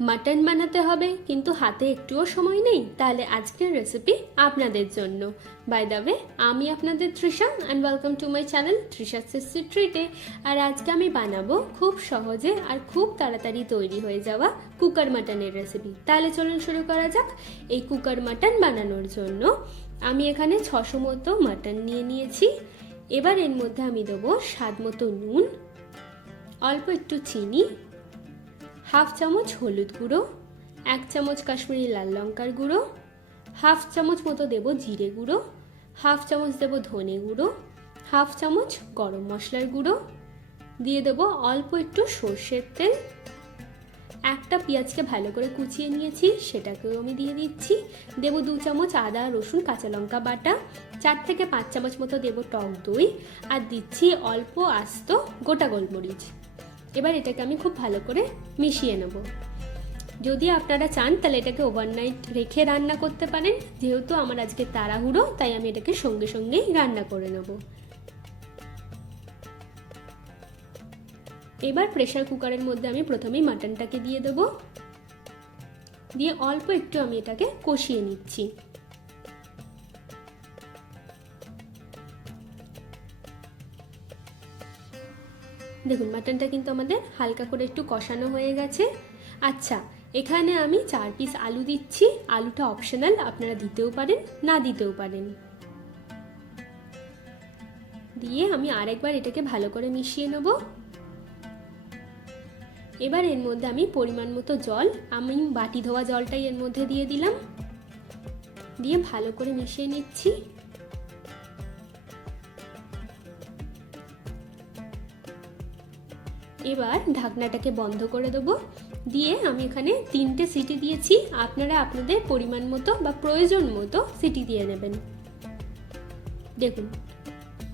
Mutton বানাতে হবে কিন্তু হাতে একটুও সময় নেই, তাহলে আজকের রেসিপি আপনাদের জন্য। বাই দ্য ওয়ে, আমি আপনাদের Trisha and welcome to my channel Trisha sister ট্রিটে। আর আজকে আমি বানাবো খুব সহজে আর খুব তাড়াতাড়ি তৈরি হয়ে যাওয়া কুকার মাটনের রেসিপি। তাহলে চলুন শুরু করা যাক। এই কুকার মাটন বানানোর জন্য আমি এখানে 600 মতো মাটন নিয়ে নিয়েছি। এবার এর মধ্যে আমি দেবো স্বাদ মতো নুন, অল্প একটু চিনি, হাফ চামচ হলুদ গুঁড়ো, 1 চামচ কাশ্মীরি লাল লঙ্কার গুঁড়ো, হাফ চামচ মতো দেব জিরে গুঁড়ো, হাফ চামচ দেব ধনে গুঁড়ো, হাফ চামচ গরম মশলার গুঁড়ো, দিয়ে দেব অল্প একটু সর্ষের তেল, একটা পেঁয়াজকে ভালো করে কুচিয়ে নিয়েছি সেটাকেও আমি দিয়ে দিচ্ছি, দেব 2 চামচ আদা রসুন কাঁচা লঙ্কা বাটা, 4 থেকে 5 চামচ মতো দেব টক দই, আর দিচ্ছি অল্প আস্ত গোটা গোলমরিচ। এবার এটাকে আমি খুব ভালো করে মিশিয়ে নেব। যদি আপনারা চান তাহলে এটাকে ওভারনাইট রেখে রান্না করতে পারেন, যেহেতু আমার আজকে তাড়াহুড়ো তাই আমি এটাকে সঙ্গে সঙ্গেই রান্না করে নেব। এবার প্রেসার কুকারের মধ্যে আমি প্রথমেই মাটনটাকে দিয়ে দেব, দিয়ে অল্প একটু আমি এটাকে কষিয়ে নিচ্ছি। দেখুন মাটনটা কিন্তু আমাদের হালকা করে একটু কষানো হয়ে গেছে। আচ্ছা, এখানে আমি 4 পিস আলু দিচ্ছি। আলুটা অপশনাল, আপনারা দিতেও পারেন না দিতেও পারেন। দিয়ে আমি আরেকবার এটাকে ভালো করে মিশিয়ে নেব। এবার এর মধ্যে আমি পরিমাণ মতো জল, আমি বাটি ধোয়া জলটাই এর মধ্যে দিয়ে দিলাম, দিয়ে ভালো করে মিশিয়ে নিচ্ছি। এবার ঢাকনাটাকে বন্ধ করে দেবো, দিয়ে আমি এখানে 3টে সিটি দিয়েছি। আপনারা আপনাদের পরিমাণ মতো বা প্রয়োজন মতো সিটি দিয়ে নেবেন। দেখুন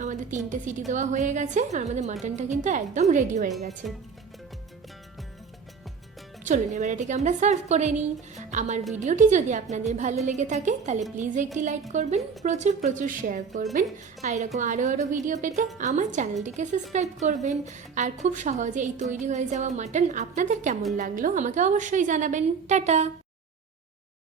আমাদের 3টে সিটি দেওয়া হয়ে গেছে আর আমাদের মাটনটা কিন্তু একদম রেডি হয়ে গেছে। চলুন এবার এটাকে আমরা সার্ভ করে নিই। আমার ভিডিওটি যদি আপনাদের ভালো লেগে থাকে তাহলে প্লিজ একটি লাইক করবেন, প্রচুর প্রচুর শেয়ার করবেন, আর এরকম আরও ভিডিও পেতে আমার চ্যানেলটিকে সাবস্ক্রাইব করবেন। আর খুব সহজে এই তৈরি হয়ে যাওয়া মাটন আপনাদের কেমন লাগলো আমাকে অবশ্যই জানাবেন। টাটা।